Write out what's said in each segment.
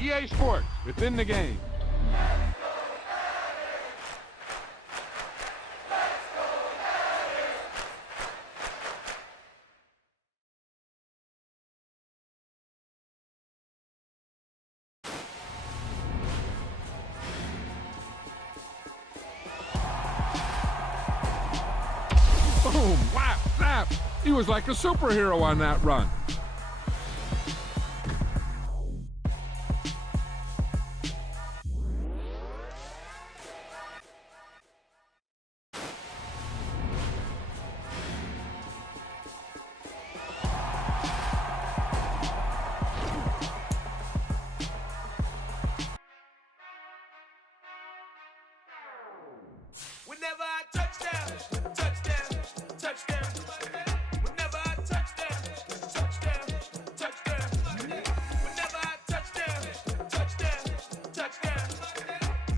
EA Sports, within the game. Boom, whap, snap. He was like a superhero on that run. Whenever I touchdown, touchdown, touchdown. Whenever I touchdown, touchdown, touchdown. Whenever I touchdown, touchdown, touchdown.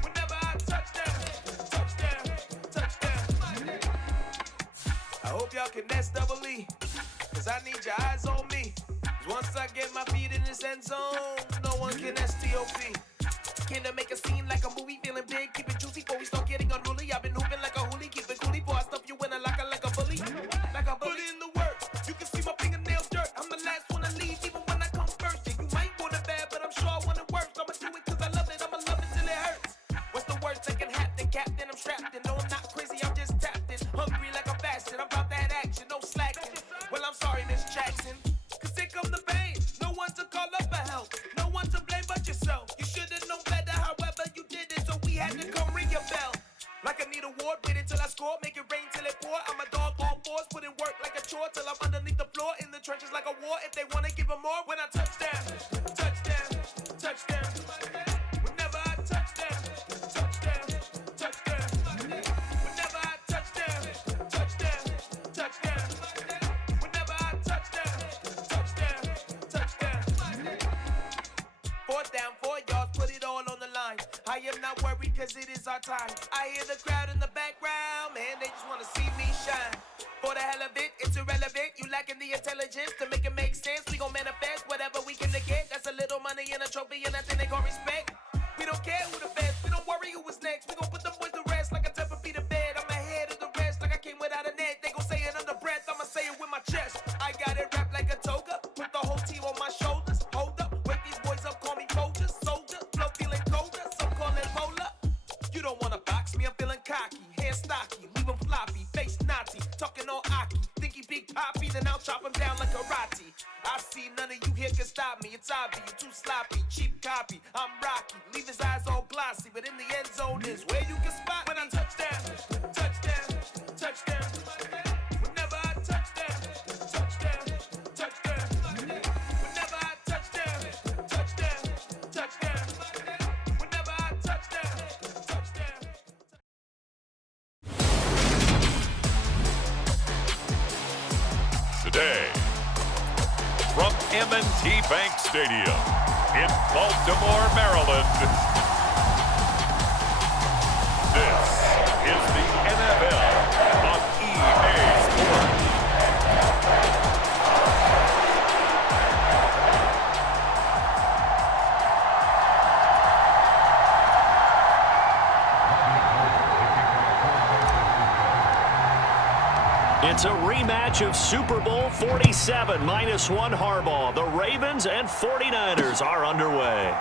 Whenever I touchdown, touchdown, touchdown. I hope y'all can nest double E, cause I need your eyes on me. Cause once I get my feet in this end zone, no one can STOP. Came to make a scene like a movie, feeling big, keep it juicy before we start getting unruly. I've been hooping like a hoolie, keep it coolie before I stuff you in a locker like a bully. Like a bully. Put in the work, you can see my fingernails dirt. I'm the last one to leave, even when I come first. Yeah, you might want it bad, but I'm sure I want it worse. I'ma do it cause I love it, I'ma love it till it hurts. What's the worst that can happen, Captain? I'm strapped in, no I'm not crazy, I'm just tapped in. Hungry like I'm fasting, I'm about that action, no slacking. Well, I'm sorry, Miss Jackson, cause here come the pain. No one to call up for help, no one to blame but yourself. You should've known better, however you did it, so we had to come ring your bell. Like I need a award, wait until I score, make it rain till it pour. I'm a dog on fours, put in work like a chore till I'm underneath the floor, in the trenches like a war. If they wanna give them more, when I touchdown, touchdown, touchdown. Whenever I touchdown, touchdown, touchdown. Whenever I touchdown, touchdown, touchdown. Whenever I touchdown, touchdown, touchdown. 4th down, 4 yards, put it all on the line. I am not worried cause it is our time. I hear the crowd in the background, man, they just wanna see me shine. For the hell of it, it's irrelevant. You lacking the intelligence to make it make sense. We gon' manifest whatever we can get. That's a little money and a trophy and nothing they gon' respect. We don't care who the best, we don't worry who was next. We gon' put them boys to rest like a Tempur-Pedic to bed. I'm ahead of the rest like I came without a net. They gon' say it under breath, I'ma say it with my chest. I got it wrapped like a toga, put the whole team on my shoulders. Hold up, wake these boys up, call me soldier, soldier. Flow feeling colder, some call it molar. You don't wanna box me, I'm feeling cocky. Hair stocky, leave him floppy, face naughty. Talking all aki, think he big poppy, then I'll chop him down like karate. I see none of you here can stop me. It's obvious, you too sloppy, cheap copy. I'm Rocky, leave his eyes all glossy, but in the end zone is where you can spot when I touchdown, touchdown, touchdown. Whenever I touchdown, touchdown, touchdown. Whenever I touchdown, touchdown, touchdown. Whenever I touchdown, touchdown. Today, from M&T Bank Stadium in Baltimore, Maryland, this is the NFL on EA Sports. It's a rematch of Super Bowl 47, -1 Harbaugh. The Ravens and 49ers are underway.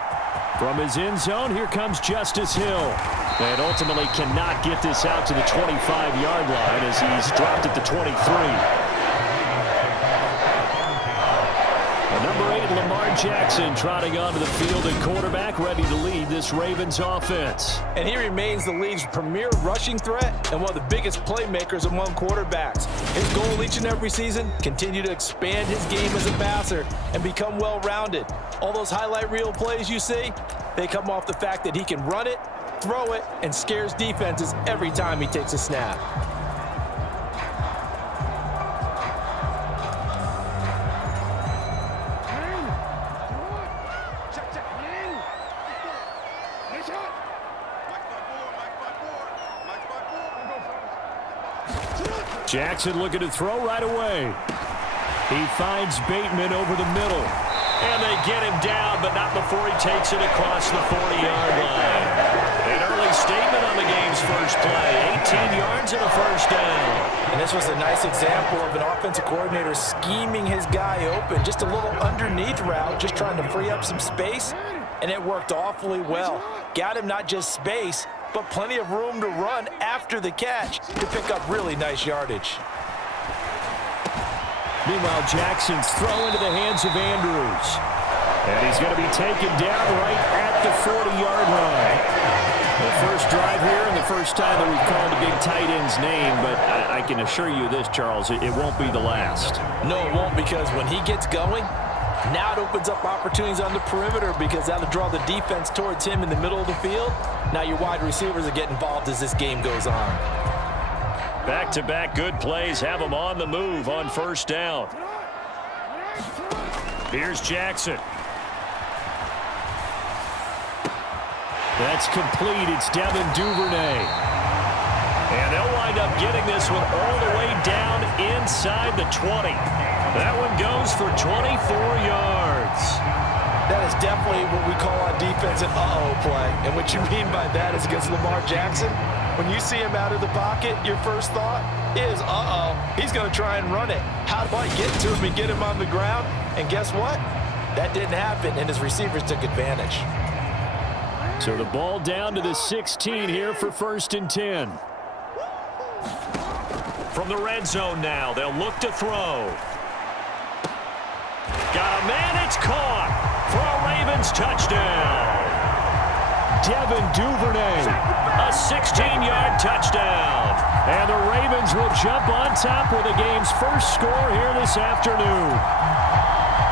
From his end zone, here comes Justice Hill. And ultimately cannot get this out to the 25-yard line as he's dropped at the 23. Number 8, Lamar Jackson, trotting onto the field at quarterback, ready to lead this Ravens offense. And he remains the league's premier rushing threat and one of the biggest playmakers among quarterbacks. His goal each and every season, continue to expand his game as a passer and become well-rounded. All those highlight reel plays you see, they come off the fact that he can run it, throw it, and scares defenses every time he takes a snap. Jackson looking to throw right away. He finds Bateman over the middle. And they get him down, but not before he takes it across the 40-yard line. An early statement on the game's first play. 18 yards and a first down. And this was a nice example of an offensive coordinator scheming his guy open. Just a little underneath route, just trying to free up some space. And it worked awfully well. Got him not just space, but plenty of room to run after the catch to pick up really nice yardage. Meanwhile, Jackson's throw into the hands of Andrews. And he's going to be taken down right at the 40-yard line. The first drive here and the first time that we've called a big tight end's name, but I can assure you this, Charles, it won't be the last. No, it won't, because when he gets going, now it opens up opportunities on the perimeter because that'll draw the defense towards him in the middle of the field. Now your wide receivers are getting involved as this game goes on. Back-to-back good plays have them on the move on first down. Here's Jackson. That's complete. It's Devin Duvernay. And they'll wind up getting this one all the way down inside the 20. That one goes for 24 yards. That is definitely what we call on defense an uh-oh play. And what you mean by that is against Lamar Jackson, when you see him out of the pocket, your first thought is, uh-oh, he's going to try and run it. How do I get to him and get him on the ground? And guess what? That didn't happen, and his receivers took advantage. So the ball down to the 16 here for 1st and 10. From the red zone now, they'll look to throw. Got a man, it's caught for a Ravens touchdown. Devin Duvernay, a 16-yard touchdown. And the Ravens will jump on top with the game's first score here this afternoon.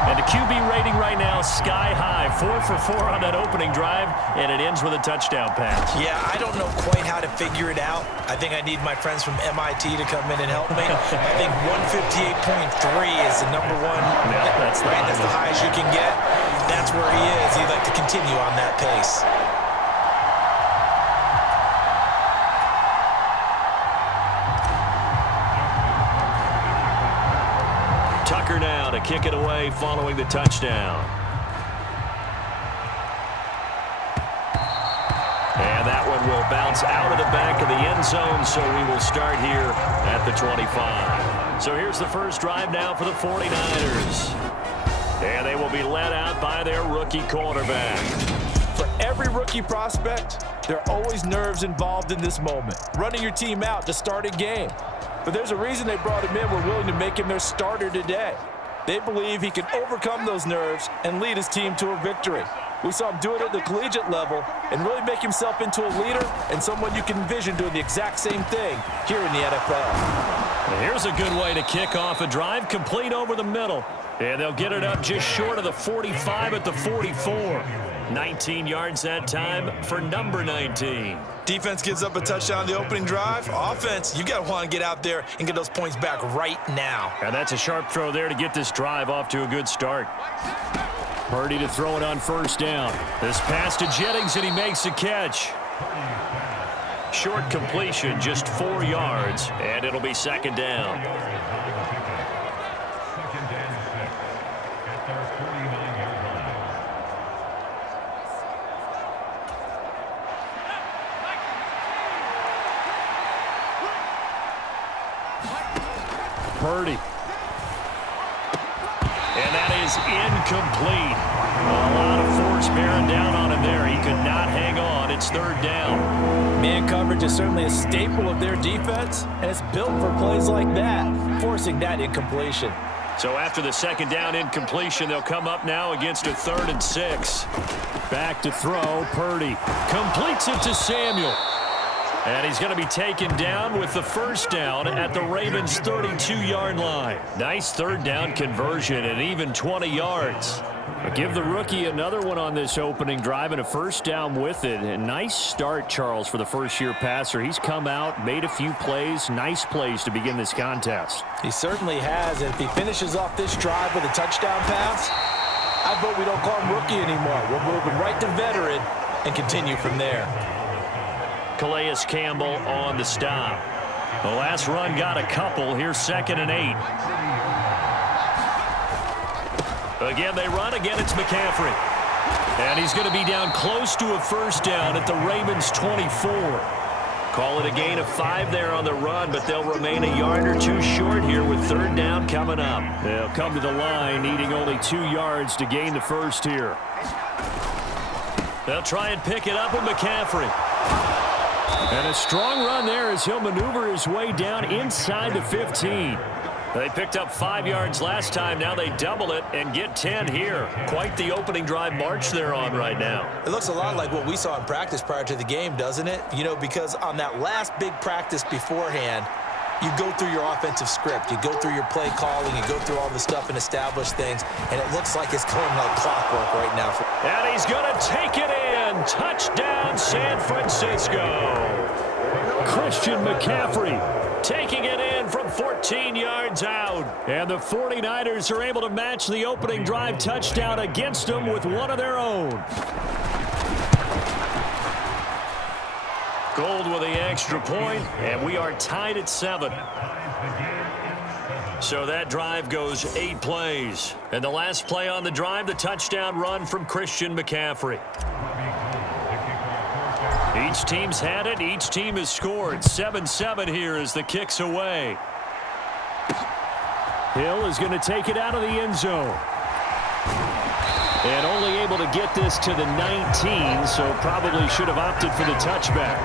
And the QB rating right now, sky high. 4 for 4 on that opening drive, and it ends with a touchdown pass. Yeah, I don't know quite how to figure it out. I think I need my friends from MIT to come in and help me. I think 158.3 is the number one. Yeah, that's right. That's the highest you can get. That's where he is. He'd like to continue on that pace. Tucker now to kick it away following the touchdown. And that one will bounce out of the back of the end zone, so we will start here at the 25. So here's the first drive now for the 49ers. And they will be led out by their rookie quarterback. For every rookie prospect, there are always nerves involved in this moment. Running your team out to start a game. But there's a reason they brought him in. We're willing to make him their starter today. They believe he can overcome those nerves and lead his team to a victory. We saw him do it at the collegiate level and really make himself into a leader and someone you can envision doing the exact same thing here in the NFL. And here's a good way to kick off a drive, complete over the middle. And they'll get it up just short of the 45 at the 44. 19 yards that time for number 19. Defense gives up a touchdown the opening drive. Offense, you got to want to get out there and get those points back right now. And that's a sharp throw there to get this drive off to a good start. Purdy to throw it on first down. This pass to Jennings, and he makes the catch. Short completion, just 4 yards, and it'll be second down. Purdy. And that is incomplete. A lot of force bearing down on him there. He could not hang on. It's third down. Man coverage is certainly a staple of their defense, and it's built for plays like that, forcing that incompletion. So after the second down incompletion, they'll come up now against a 3rd and 6. Back to throw, Purdy. Completes it to Samuel. And he's going to be taken down with the first down at the Ravens' 32-yard line. Nice third down conversion and even 20 yards. But give the rookie another one on this opening drive and a first down with it. A nice start, Charles, for the first-year passer. He's come out, made a few plays, nice plays to begin this contest. He certainly has, and if he finishes off this drive with a touchdown pass, I vote we don't call him rookie anymore. We'll move him right to veteran and continue from there. Calais Campbell on the stop. The last run got a couple. Here's 2nd and 8. Again, they run. Again, it's McCaffrey. And he's going to be down close to a first down at the Ravens' 24. Call it a gain of 5 there on the run, but they'll remain a yard or two short here with third down coming up. They'll come to the line needing only 2 yards to gain the first here. They'll try and pick it up with McCaffrey. And a strong run there as he'll maneuver his way down inside the 15. They picked up 5 yards last time. Now they double it and get 10 here. Quite the opening drive march they're on right now. It looks a lot like what we saw in practice prior to the game, doesn't it? You know, because on that last big practice beforehand, you go through your offensive script. You go through your play calling. You go through all the stuff and establish things. And it looks like it's going like clockwork right now. And he's going to take it in. Touchdown, San Francisco. Christian McCaffrey taking it in from 14 yards out. And the 49ers are able to match the opening drive touchdown against them with one of their own. Gold with the extra point, and we are tied at 7. So that drive goes 8 plays. And the last play on the drive, the touchdown run from Christian McCaffrey. Each team's had it. Each team has scored. 7-7 here as the kick's away. Hill is going to take it out of the end zone. And only able to get this to the 19, so probably should have opted for the touchback.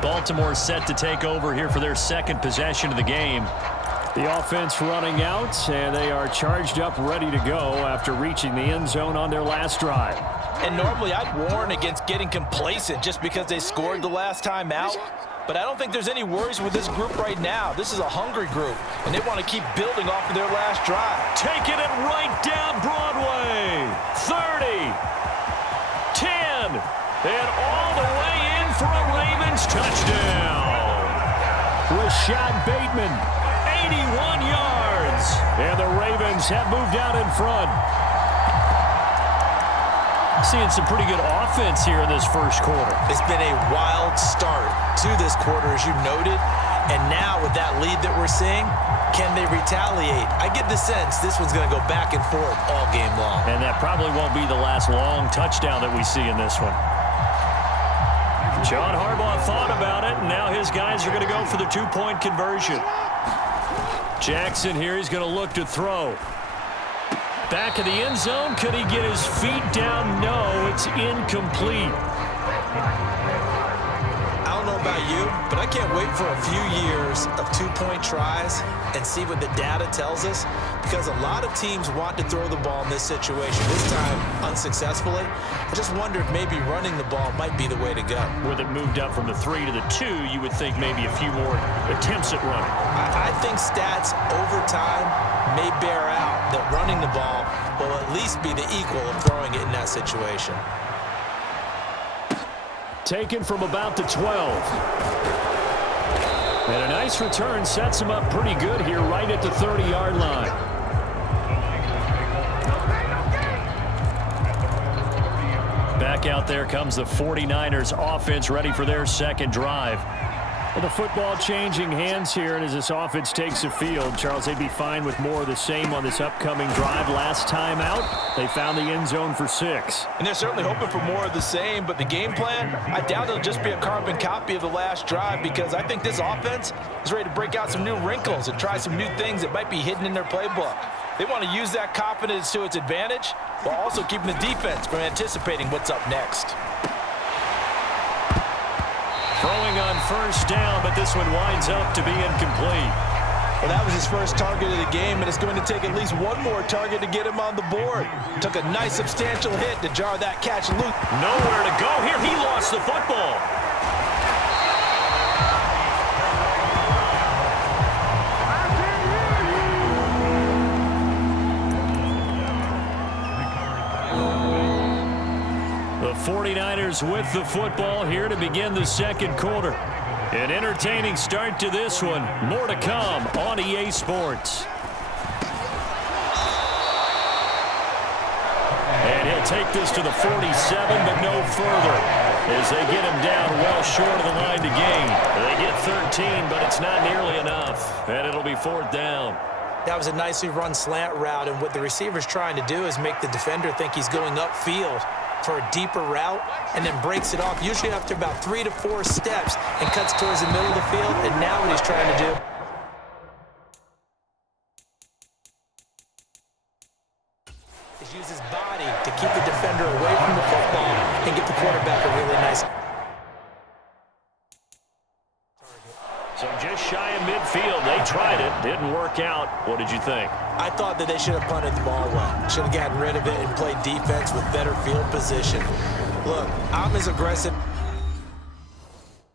Baltimore set to take over here for their second possession of the game. The offense running out, and they are charged up, ready to go after reaching the end zone on their last drive. And normally I'd warn against getting complacent just because they scored the last time out. But I don't think there's any worries with this group right now. This is a hungry group, and they want to keep building off of their last drive. Taking it right down Broadway. 30. 10. And all the way in for a Ravens touchdown. Rashad Bateman, 81 yards. And the Ravens have moved out in front. Seeing some pretty good offense here in this first quarter. It's been a wild start to this quarter, as you noted. And now with that lead that we're seeing, can they retaliate? I get the sense this one's going to go back and forth all game long. And that probably won't be the last long touchdown that we see in this one. John Harbaugh thought about it, and now his guys are going to go for the 2-point conversion. Jackson here, he's going to look to throw. Back of the end zone. Could he get his feet down? No, it's incomplete. I don't know about you, but I can't wait for a few years of 2-point tries and see what the data tells us, because a lot of teams want to throw the ball in this situation, this time unsuccessfully. I just wonder if maybe running the ball might be the way to go. With it moved up from the 3 to the 2, you would think maybe a few more attempts at running. I think stats over time may bear out that running the ball will at least be the equal of throwing it in that situation. Taken from about the 12. And a nice return sets him up pretty good here right at the 30-yard line. Back out there comes the 49ers offense, ready for their second drive. Well, the football changing hands here, and as this offense takes the field, Charles, they'd be fine with more of the same on this upcoming drive. Last time out, they found the end zone for 6. And they're certainly hoping for more of the same, but the game plan, I doubt it'll just be a carbon copy of the last drive, because I think this offense is ready to break out some new wrinkles and try some new things that might be hidden in their playbook. They want to use that confidence to its advantage while also keeping the defense from anticipating what's up next. Throwing on first down, but this one winds up to be incomplete. Well, that was his first target of the game, and it's going to take at least one more target to get him on the board. Took a nice substantial hit to jar that catch loose. Nowhere to go here. He lost the football. The 49ers with the football here to begin the second quarter. An entertaining start to this one. More to come on EA Sports. And he'll take this to the 47, but no further, as they get him down well short of the line to gain. They get 13, but it's not nearly enough, and it'll be 4th down. That was a nicely run slant route, and what the receiver's trying to do is make the defender think he's going upfield for a deeper route and then breaks it off, usually after about 3 to 4 steps, and cuts towards the middle of the field, and now what he's trying to do is use his body to keep the defender away from the football and get the quarterback a really nice. So just shy of midfield. They tried it. Didn't work out. What did you think? I thought that they should have punted the ball well. Should have gotten rid of it and played defense with better field position. Look, I'm as aggressive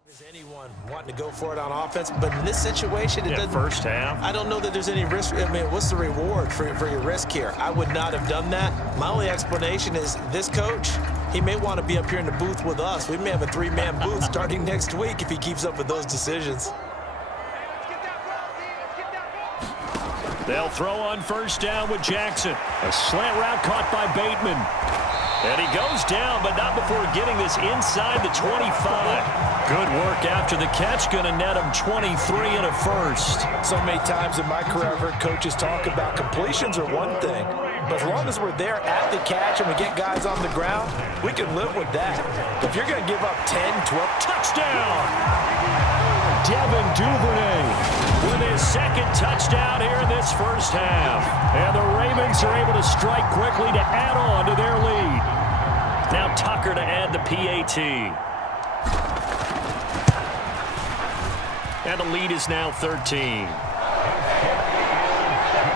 as anyone wanting to go for it on offense, but in this situation, it doesn't. First half. I don't know that there's any risk. I mean, what's the reward for your risk here? I would not have done that. My only explanation is this coach, he may want to be up here in the booth with us. We may have a 3-man booth starting next week if he keeps up with those decisions. They'll throw on first down with Jackson. A slant route caught by Bateman. And he goes down, but not before getting this inside the 25. Good work after the catch. Going to net him 23 and a first. So many times in my career, I've heard coaches talk about completions are one thing. But as long as we're there at the catch and we get guys on the ground, we can live with that. If you're going to give up 10, 12, touchdown! Devin Duvernay with his second touchdown here in this first half. And the Ravens are able to strike quickly to add on to their lead. Now Tucker to add the PAT. And the lead is now 13.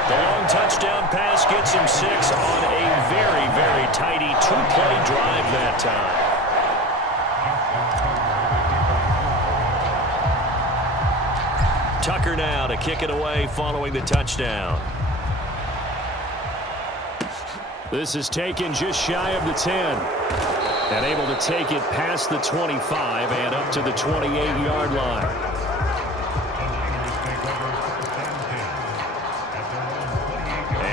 The long touchdown pass gets him 6 on a very, very tidy 2-play drive that time. Tucker now to kick it away following the touchdown. This is taken just shy of the 10. And able to take it past the 25 and up to the 28-yard line.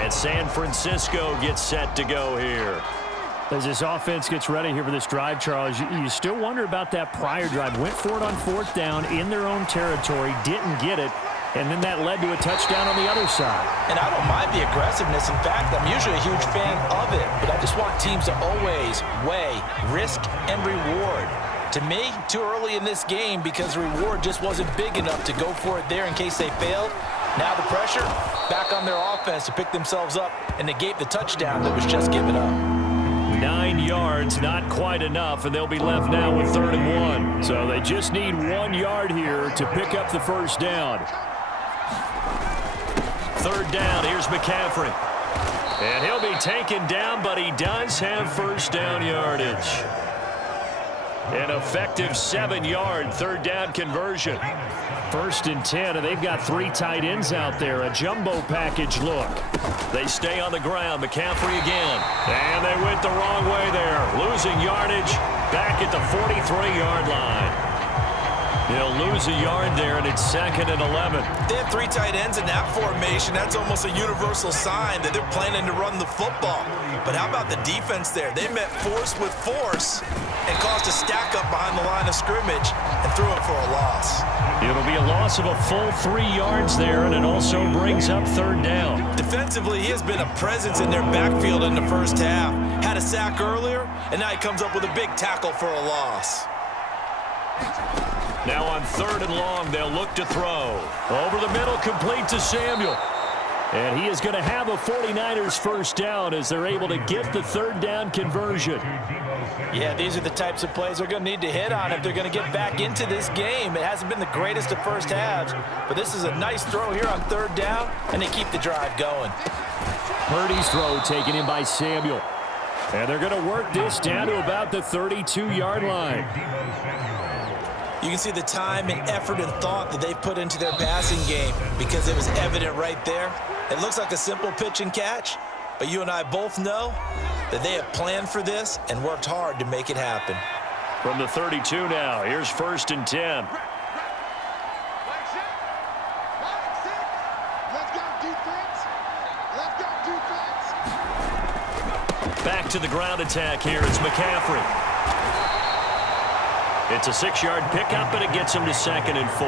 And San Francisco gets set to go here. As this offense gets ready here for this drive, Charles, you still wonder about that prior drive. Went for it on 4th down in their own territory, didn't get it, and then that led to a touchdown on the other side. And I don't mind the aggressiveness. In fact, I'm usually a huge fan of it, but I just want teams to always weigh risk and reward. To me, too early in this game because the reward just wasn't big enough to go for it there in case they failed. Now the pressure back on their offense to pick themselves up and negate the touchdown that was just given up. 9 yards, not quite enough, and they'll be left now with 3rd and 1. So they just need 1 yard here to pick up the first down. 3rd down, here's McCaffrey. And he'll be taken down, but he does have first down yardage. An effective 7-yard 3rd down conversion. 1st and 10, and they've got 3 tight ends out there. A jumbo package look. They stay on the ground. McCaffrey again. And they went the wrong way there. Losing yardage back at the 43-yard line. They'll lose a yard there, and it's 2nd and 11. They have 3 tight ends in that formation. That's almost a universal sign that they're planning to run the football. But how about the defense there? They met force with force and caused a stack up behind the line of scrimmage and threw it for a loss. It'll be a loss of a full 3 yards there, and it also brings up 3rd down. Defensively, he has been a presence in their backfield in the first half. Had a sack earlier, and now he comes up with a big tackle for a loss. Now on 3rd and long, they'll look to throw. Over the middle, complete to Samuel. And he is going to have a 49ers first down as they're able to get the 3rd down conversion. Yeah, these are the types of plays they're going to need to hit on if they're going to get back into this game. It hasn't been the greatest of first halves, but this is a nice throw here on 3rd down, and they keep the drive going. Purdy's throw taken in by Samuel. And they're going to work this down to about the 32-yard line. You can see the time and effort and thought that they put into their passing game because it was evident right there. It looks like a simple pitch and catch, but you and I both know that they have planned for this and worked hard to make it happen. From the 32 now, here's 1st and 10. Back to the ground attack here. It's McCaffrey. It's a 6-yard pickup, but it gets him to 2nd and 4.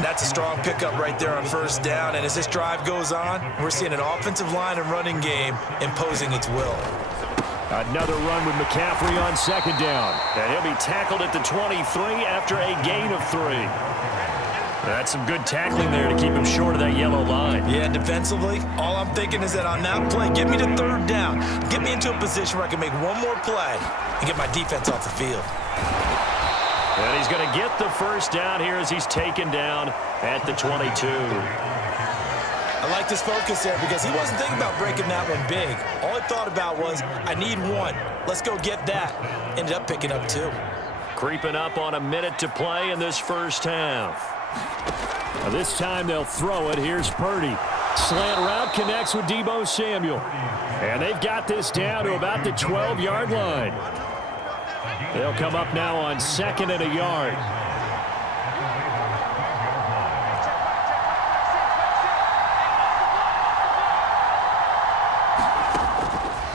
That's a strong pickup right there on first down, and as this drive goes on, we're seeing an offensive line and running game imposing its will. Another run with McCaffrey on second down. And he'll be tackled at the 23 after a gain of 3. That's some good tackling there to keep him short of that yellow line. Yeah, defensively, all I'm thinking is that on that play, get me to third down. Get me into a position where I can make one more play and get my defense off the field. And he's going to get the first down here as he's taken down at the 22. I like this focus there because he wasn't thinking about breaking that one big. All he thought about was, I need one. Let's go get that. Ended up picking up 2. Creeping up on a minute to play in this first half. Now this time they'll throw it. Here's Purdy. Slant route connects with Deebo Samuel. And they've got this down to about the 12-yard line. They'll come up now on 2nd and a yard.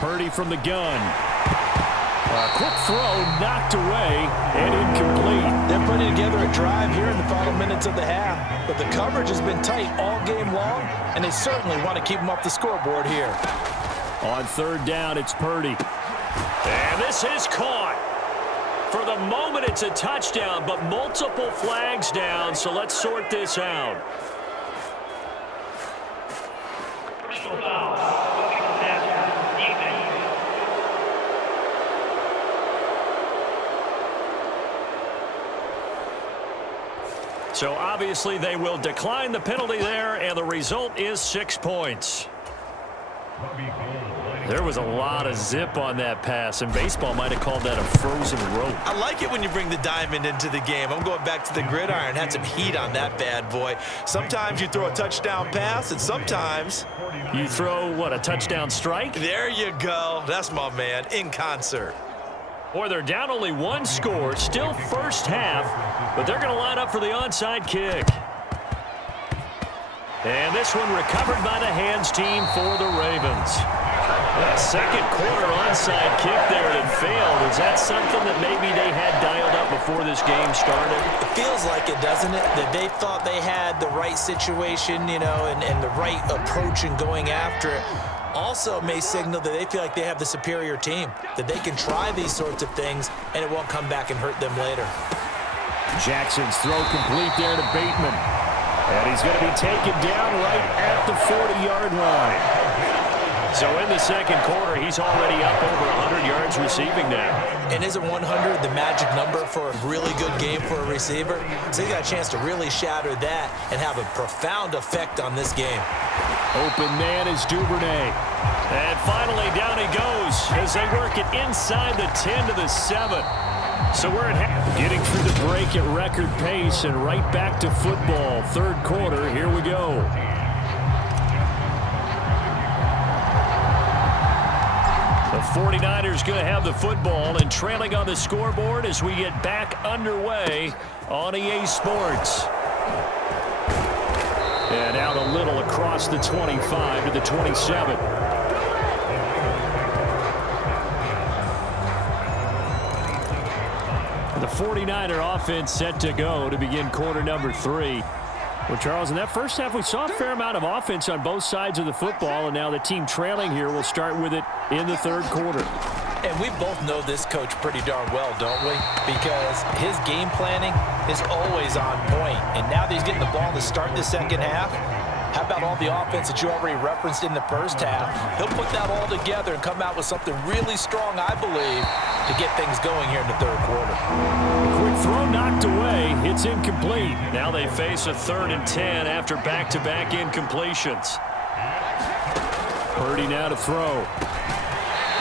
Purdy from the gun. A quick throw knocked away and incomplete. They're putting together a drive here in the final minutes of the half, but the coverage has been tight all game long, and they certainly want to keep them off the scoreboard here. On third down, it's Purdy. And this is caught. For the moment, it's a touchdown, but multiple flags down, so let's sort this out. So obviously they will decline the penalty there, and the result is 6 points. There was a lot of zip on that pass, and baseball might have called that a frozen rope. I like it when you bring the diamond into the game. I'm going back to the gridiron. Had some heat on that bad boy. Sometimes you throw a touchdown pass, and sometimes you throw, what, a touchdown strike? There you go. That's my man, in concert. Boy, they're down only 1 score, still first half, but they're going to line up for the onside kick. And this one recovered by the hands team for the Ravens. A second quarter onside kick there that failed. Is that something that maybe they had dialed up before this game started? It feels like it, doesn't it? That they thought they had the right situation, you know, and the right approach in going after it. Also may signal that they feel like they have the superior team, that they can try these sorts of things and it won't come back and hurt them later. Jackson's throw complete there to Bateman. And he's going to be taken down right at the 40-yard line. So in the second quarter, he's already up over 100 yards receiving now. And isn't 100 the magic number for a really good game for a receiver? So he's got a chance to really shatter that and have a profound effect on this game. Open man is Duvernay. And finally down he goes as they work it inside the 10 to the 7. So we're at half. Getting through the break at record pace and right back to football. Third quarter, here we go. The 49ers going to have the football and trailing on the scoreboard as we get back underway on EA Sports. And out a little across the 25 to the 27. The 49er offense set to go to begin quarter number 3. Well, Charles, in that first half, we saw a fair amount of offense on both sides of the football, and now the team trailing here will start with it in the third quarter. And we both know this coach pretty darn well, don't we? Because his game planning is always on point. And now that he's getting the ball to start the second half, how about all the offense that you already referenced in the first half? He'll put that all together and come out with something really strong, I believe, to get things going here in the third quarter. Quick throw knocked away. It's incomplete. Now they face a 3rd and 10 after back-to-back incompletions. Purdy now to throw.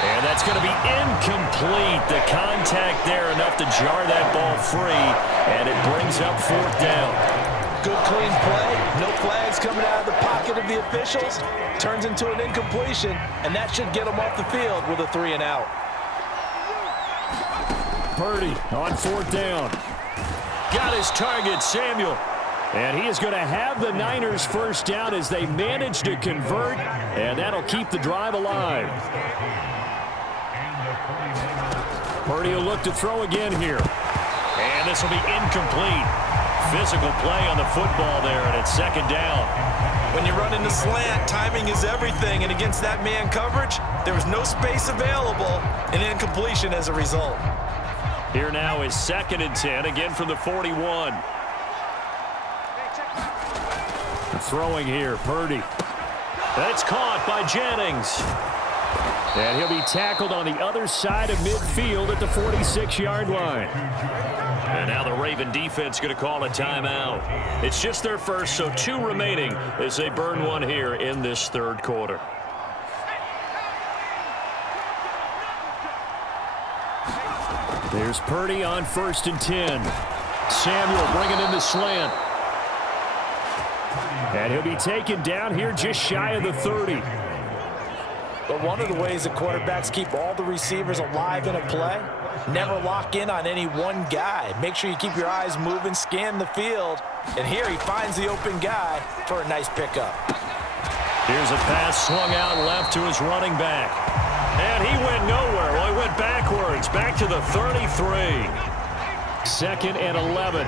And that's going to be incomplete. The contact there enough to jar that ball free, and it brings up 4th down. Good clean play, no flags coming out of the pocket of the officials. Turns into an incompletion, and that should get them off the field with a 3 and out. Purdy on 4th down. Got his target, Samuel. And he is going to have the Niners first down as they manage to convert, and that'll keep the drive alive. Purdy will look to throw again here. And this will be incomplete. physical play on the football there, and it's second down. When you run into slant, timing is everything, and against that man coverage, there was no space available, and incompletion as a result. Here now is 2nd and 10, again from the 41. Throwing here, Purdy. That's caught by Jennings. And he'll be tackled on the other side of midfield at the 46-yard line. And now the Raven defense going to call a timeout. It's just their first, so 2 remaining as they burn one here in this 3rd quarter. There's Purdy on 1st and 10. Samuel bringing in the slant. And he'll be taken down here just shy of the 30. But one of the ways that quarterbacks keep all the receivers alive in a play, never lock in on any one guy. Make sure you keep your eyes moving, scan the field. And here he finds the open guy for a nice pickup. Here's a pass swung out left to his running back. And he went nowhere. Well, he went backwards, back to the 33. 2nd and 11.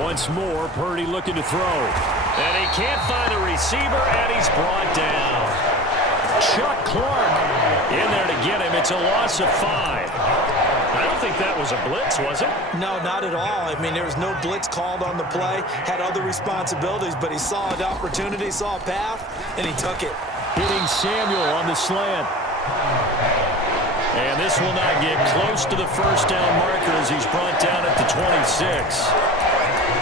Once more, Purdy looking to throw. And he can't find a receiver, and he's brought down. Chuck Clark in there to get him. It's a loss of 5. I don't think that was a blitz, was it? No, not at all. I mean, there was no blitz called on the play. Had other responsibilities, but he saw an opportunity, saw a path, and he took it. Hitting Samuel on the slant. And this will not get close to the first down marker as he's brought down at the 26.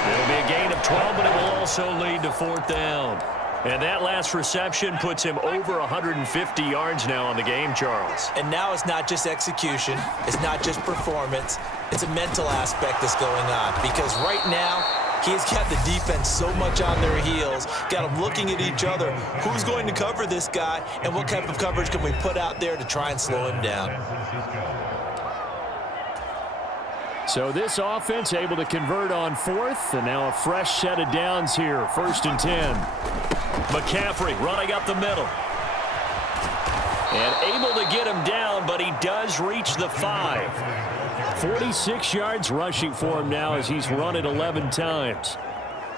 It'll be a gain of 12, but it will also lead to 4th down. And that last reception puts him over 150 yards now on the game, Charles. And now it's not just execution. It's not just performance. It's a mental aspect that's going on. Because right now, he's got the defense so much on their heels, got them looking at each other. Who's going to cover this guy, and what type of coverage can we put out there to try and slow him down? So this offense able to convert on 4th, and now a fresh set of downs here. 1st and 10. McCaffrey running up the middle. And able to get him down, but he does reach the 5. 46 yards rushing for him now as he's run it 11 times.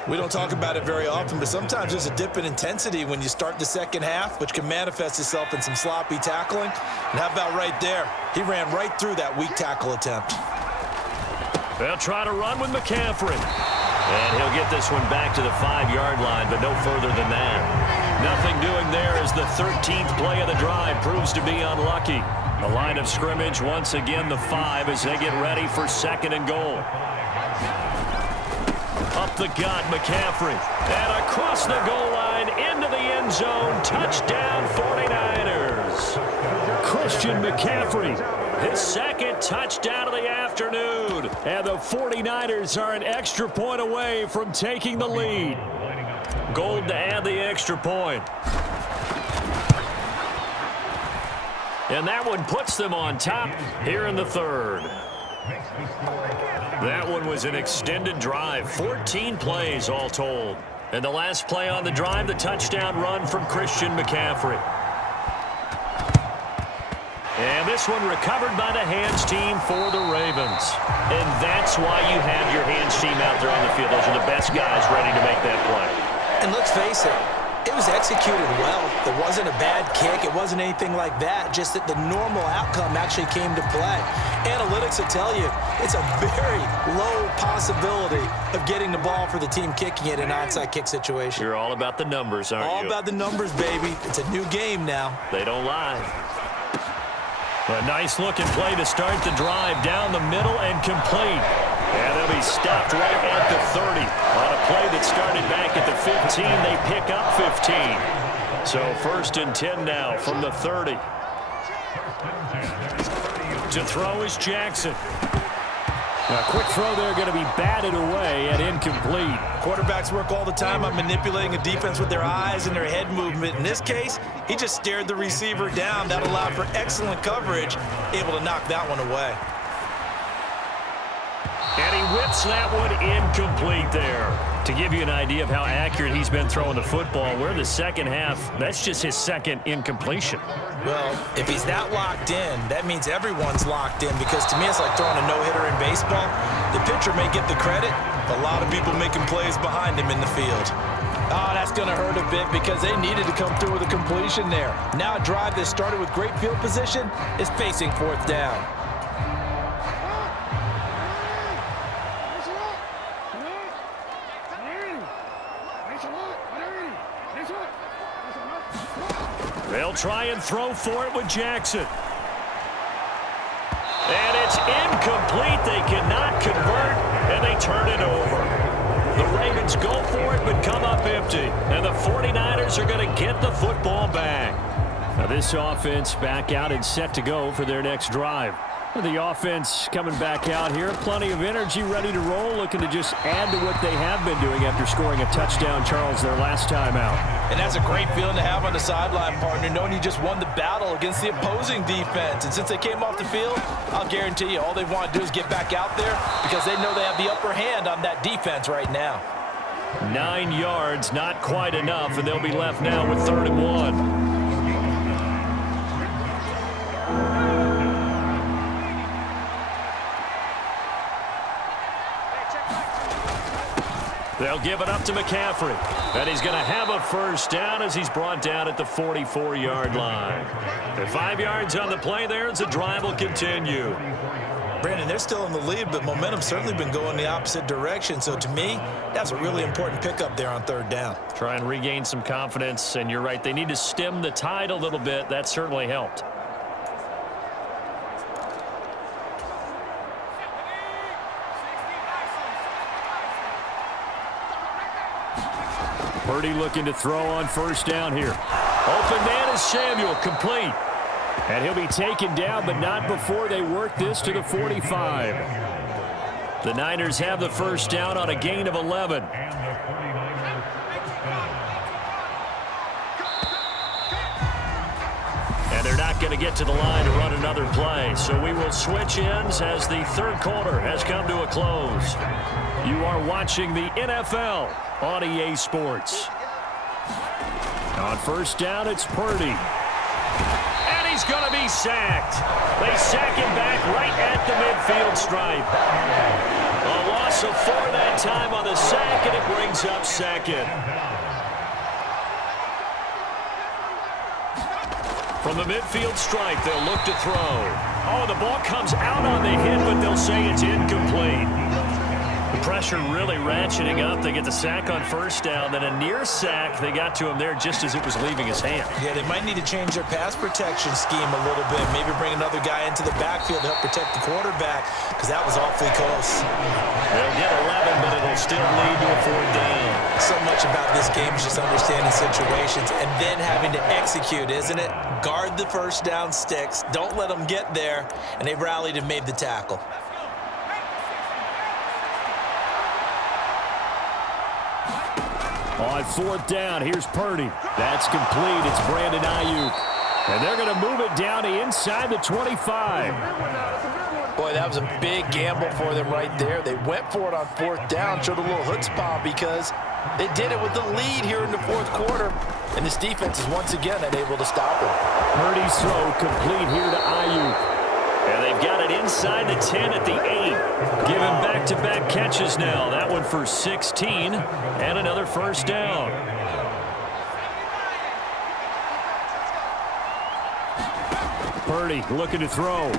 We don't talk about it very often, but sometimes there's a dip in intensity when you start the second half, which can manifest itself in some sloppy tackling. And how about right there? He ran right through that weak tackle attempt. They'll try to run with McCaffrey. And he'll get this one back to the 5-yard line, but no further than that. Nothing doing there as the 13th play of the drive proves to be unlucky. The line of scrimmage, once again, the 5 as they get ready for 2nd and goal. Up the gut, McCaffrey. And across the goal line into the end zone. Touchdown, 49ers. Christian McCaffrey. His 2nd touchdown of the afternoon. And the 49ers are an extra point away from taking the lead. Gold to add the extra point. And that one puts them on top here in the 3rd. That one was an extended drive. 14 plays all told. And the last play on the drive, the touchdown run from Christian McCaffrey. And this one recovered by the hands team for the Ravens. And that's why you have your hands team out there on the field. Those are the best guys ready to make that play. And let's face it, it was executed well. It wasn't a bad kick. It wasn't anything like that. Just that the normal outcome actually came to play. Analytics will tell you it's a very low possibility of getting the ball for the team kicking it in an onside kick situation. You're all about the numbers, aren't you? All about the numbers, baby. It's a new game now. They don't lie. A nice-looking play to start the drive down the middle and complete. And they'll be stopped right at the 30. On a play that started back at the 15, they pick up 15. So 1st and 10 now from the 30. To throw is Jackson. A quick throw there going to be batted away and incomplete. Quarterbacks work all the time on manipulating a defense with their eyes and their head movement. In this case, he just stared the receiver down. That allowed for excellent coverage, able to knock that one away. And he whips that one incomplete there. To give you an idea of how accurate he's been throwing the football, we're in the second half. That's just his second incompletion. Well, if he's that locked in, that means everyone's locked in, because to me it's like throwing a no-hitter in baseball. The pitcher may get the credit, a lot of people making plays behind him in the field. Oh, that's going to hurt a bit because they needed to come through with a completion there. Now a drive that started with great field position is facing fourth down. They'll try and throw for it with Jackson. And it's incomplete. They cannot convert, and they turn it over. The Ravens go for it, but come up empty. And the 49ers are going to get the football back. Now this offense back out and set to go for their next drive. The offense coming back out here. Plenty of energy, ready to roll, looking to just add to what they have been doing after scoring a touchdown, Charles, their last time out. And that's a great feeling to have on the sideline, partner, knowing you just won the battle against the opposing defense. And since they came off the field, I'll guarantee you all they want to do is get back out there because they know they have the upper hand on that defense right now. 9 yards, not quite enough, and they'll be left now with 3rd and 1. They'll give it up to McCaffrey. And he's going to have a first down as he's brought down at the 44-yard line. And 5 yards on the play there as the drive will continue. Brandon, they're still in the lead, but momentum's certainly been going the opposite direction. So to me, that's a really important pickup there on 3rd down. Try and regain some confidence, and you're right. They need to stem the tide a little bit. That certainly helped. Purdy looking to throw on first down here. Open man is Samuel, complete. And he'll be taken down, but not before they work this to the 45. The Niners have the first down on a gain of 11. And they're not going to get to the line to run another play. So we will switch ends as the 3rd quarter has come to a close. You are watching the NFL on EA Sports. On first down, it's Purdy. And he's going to be sacked. They sack him back right at the midfield stripe. A loss of 4 that time on the sack, and it brings up 2nd. From the midfield stripe, they'll look to throw. Oh, the ball comes out on the hit, but they'll say it's incomplete. The pressure really ratcheting up. They get the sack on first down. Then a near sack. They got to him there just as it was leaving his hand. Yeah, they might need to change their pass protection scheme a little bit. Maybe bring another guy into the backfield to help protect the quarterback because that was awfully close. They'll get 11, but it'll still lead to a 4th down. So much about this game is just understanding situations and then having to execute, isn't it? Guard the first down sticks. Don't let them get there. And they rallied and made the tackle. On 4th down, here's Purdy. That's complete. It's Brandon Ayuk. And they're going to move it down to inside the 25. Boy, that was a big gamble for them right there. They went for it on 4th down, showed a little chutzpah because they did it with the lead here in the 4th quarter. And this defense is once again unable to stop it. Purdy's throw complete here to Ayuk. And they've got it inside the 10 at the 8. Giving back-to-back catches now. That one for 16 and another first down. Purdy looking to throw.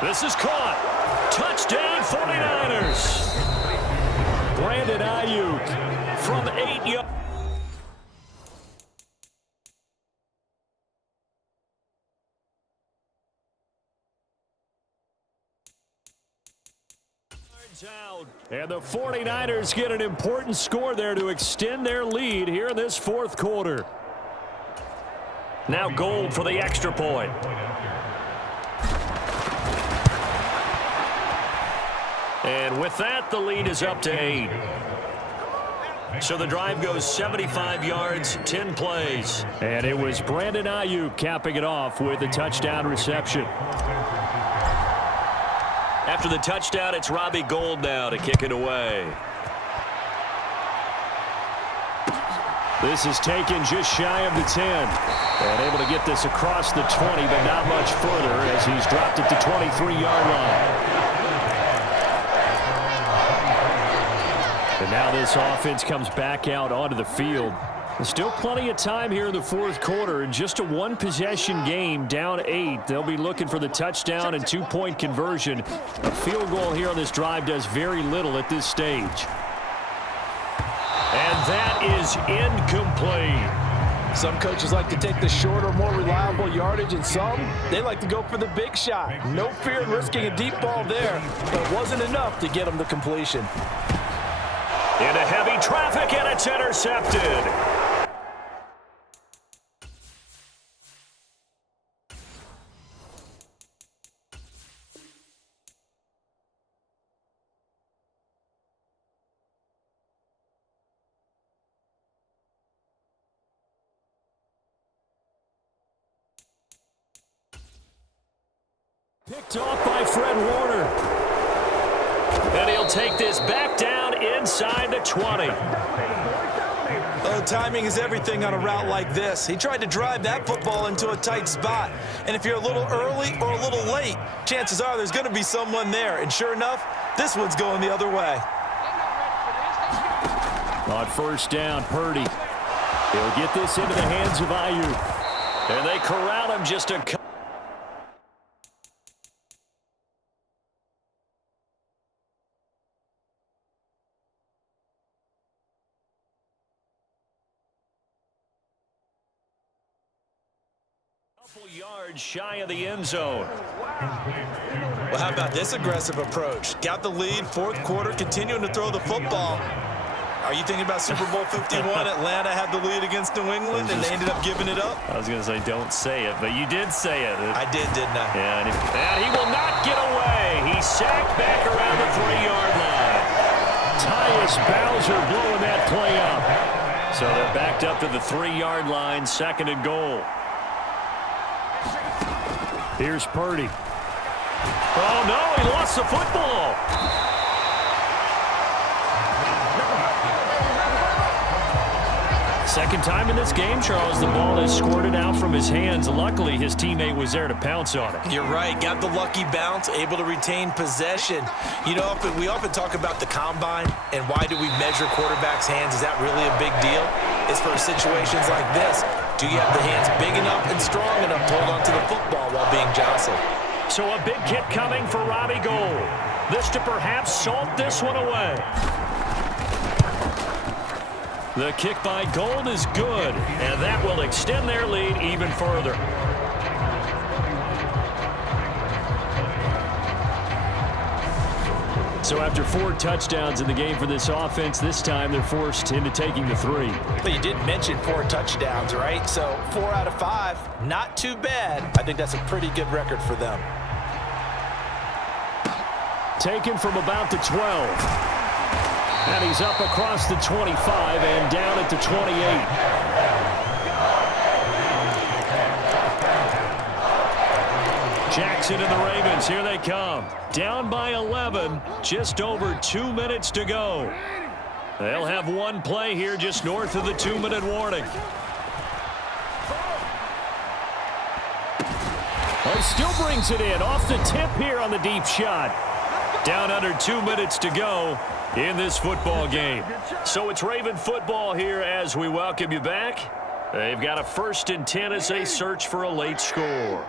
This is caught. Touchdown 49ers. Brandon Ayuk from 8 yards. Out. And the 49ers get an important score there to extend their lead here in this 4th quarter. Now Gold for the extra point. And with that, the lead is up to 8. So the drive goes 75 yards, 10 plays. And it was Brandon Ayuk capping it off with a touchdown reception. After the touchdown, it's Robbie Gould now to kick it away. This is taken just shy of the 10. And able to get this across the 20, but not much further as he's dropped at the 23-yard line. And now this offense comes back out onto the field. There's still plenty of time here in the fourth quarter. In just a one-possession game, down 8. They'll be looking for the touchdown and two-point conversion. A field goal here on this drive does very little at this stage. And that is incomplete. Some coaches like to take the shorter, more reliable yardage, and some, they like to go for the big shot. No fear in risking a deep ball there, but it wasn't enough to get them to completion. Into heavy traffic, and it's intercepted. Picked off by Fred Warner. And he'll take this back down inside the 20. Oh, timing is everything on a route like this. He tried to drive that football into a tight spot. And if you're a little early or a little late, chances are there's going to be someone there. And sure enough, this one's going the other way. On first down, Purdy. He'll get this into the hands of Ayuk. And they corral him just a couple. Yards shy of the end zone. Well, how about this aggressive approach? Got the lead, fourth quarter, continuing to throw the football. Are you thinking about Super Bowl 51? Atlanta had the lead against New England, and they ended up giving it up? I was going to say don't say it, but you did say it. I did, didn't I? Yeah, and he will not get away. He's sacked back around the 3-yard line. Tyus Bowser blowing that play up. So they're backed up to the 3-yard line, second and goal. Here's Purdy. Oh, no, he lost the football. Second time in this game, Charles, the ball is squirted out from his hands. Luckily, his teammate was there to pounce on it. You're right. Got the lucky bounce, able to retain possession. You know, we often talk about the combine and why do we measure quarterbacks' hands. Is that really a big deal? It's for situations like this. Do you have the hands big enough and strong enough to hold onto the football while being jostled? So a big kick coming for Robbie Gould. This to perhaps salt this one away. The kick by Gould is good, and that will extend their lead even further. So after 4 touchdowns in the game for this offense, this time they're forced into taking the 3. But you did mention 4 touchdowns, right? So 4 out of 5, not too bad. I think that's a pretty good record for them. Taken from about the 12. And he's up across the 25 and down at the 28. Jackson and the Ravens, here they come. Down by 11, just over 2 minutes to go. They'll have one play here just north of the 2-minute warning. Oh, still brings it in off the tip here on the deep shot. Down under 2 minutes to go in this football game. So it's Raven football here as we welcome you back. They've got a 1st and 10 as they search for a late score.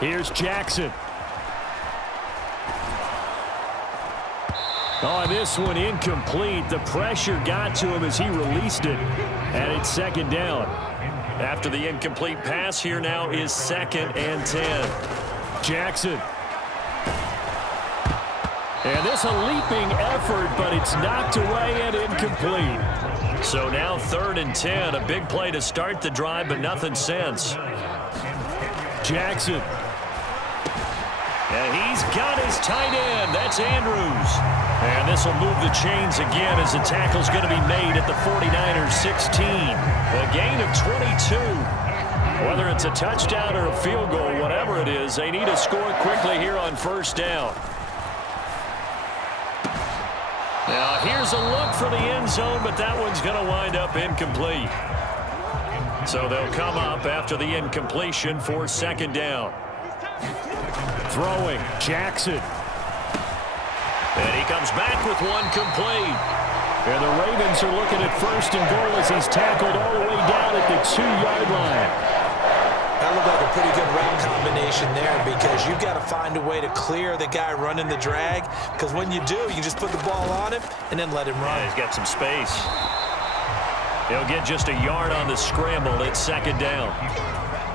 Here's Jackson. Oh, this one incomplete. The pressure got to him as he released it. And it's 2nd down. After the incomplete pass, here now is 2nd and 10. Jackson. And this a leaping effort, but it's knocked away and incomplete. So now 3rd and 10. A big play to start the drive, but nothing since. Jackson. And he's got his tight end. That's Andrews. And this will move the chains again as the tackle's going to be made at the 49ers 16. A gain of 22. Whether it's a touchdown or a field goal, whatever it is, they need to score quickly here on 1st down. Now, here's a look for the end zone, but that one's going to wind up incomplete. So they'll come up after the incompletion for second down. Throwing, Jackson. And he comes back with one complete. And the Ravens are looking at first and goal as he's tackled all the way down at the 2-yard line. That looked like a pretty good route combination there because you've got to find a way to clear the guy running the drag, because when you do, you just put the ball on him and then let him run. Yeah, he's got some space. He'll get just a yard on the scramble. It's second down.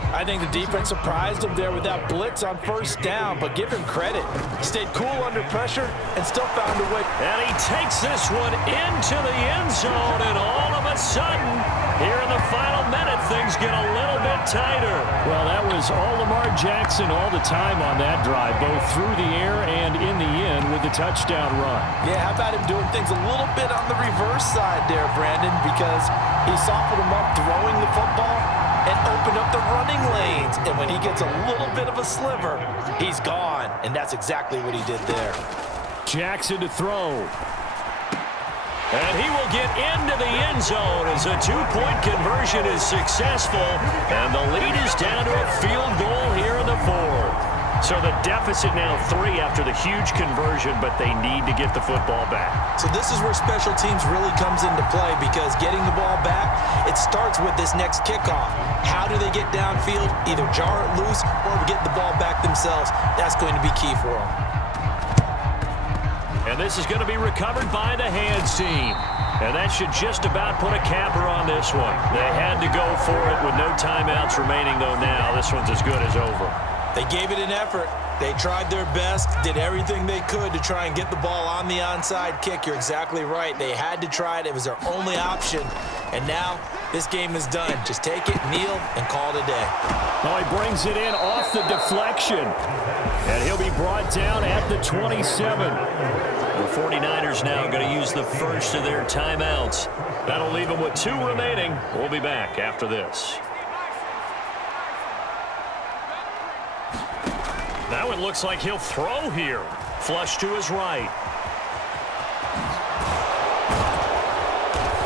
I think the defense surprised him there with that blitz on first down, but give him credit. He stayed cool under pressure and still found a way. And he takes this one into the end zone, and all of a sudden, here in the final minute, things get a little bit tighter. Well, that was all Lamar Jackson all the time on that drive, both through the air and in the end with the touchdown run. Yeah, how about him doing things a little bit on the reverse side there, Brandon, because he softened him up throwing the football and opened up the running lanes. And when he gets a little bit of a sliver, he's gone. And that's exactly what he did there. Jackson to throw. And he will get into the end zone as a two-point conversion is successful. And the lead is down to a field goal here in the fourth. So the deficit now 3 after the huge conversion, but they need to get the football back. So this is where special teams really comes into play, because getting the ball back, it starts with this next kickoff. How do they get downfield? Either jar it loose or get the ball back themselves. That's going to be key for them. And this is going to be recovered by the hands team. And that should just about put a capper on this one. They had to go for it with no timeouts remaining, though now this one's as good as over. They gave it an effort. They tried their best, did everything they could to try and get the ball on the onside kick. You're exactly right. They had to try it. It was their only option. And now this game is done. Just take it, kneel, and call it a day. Oh, he brings it in off the deflection. And he'll be brought down at the 27. The 49ers now going to use the first of their timeouts. That'll leave them with 2 remaining. We'll be back after this. Now it looks like he'll throw here. Flush to his right.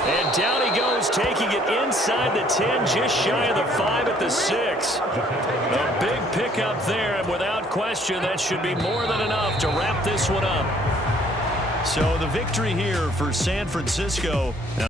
And down he goes, taking it inside the 10, just shy of the 5 at the 6. A big pickup there, and without question, that should be more than enough to wrap this one up. So the victory here for San Francisco.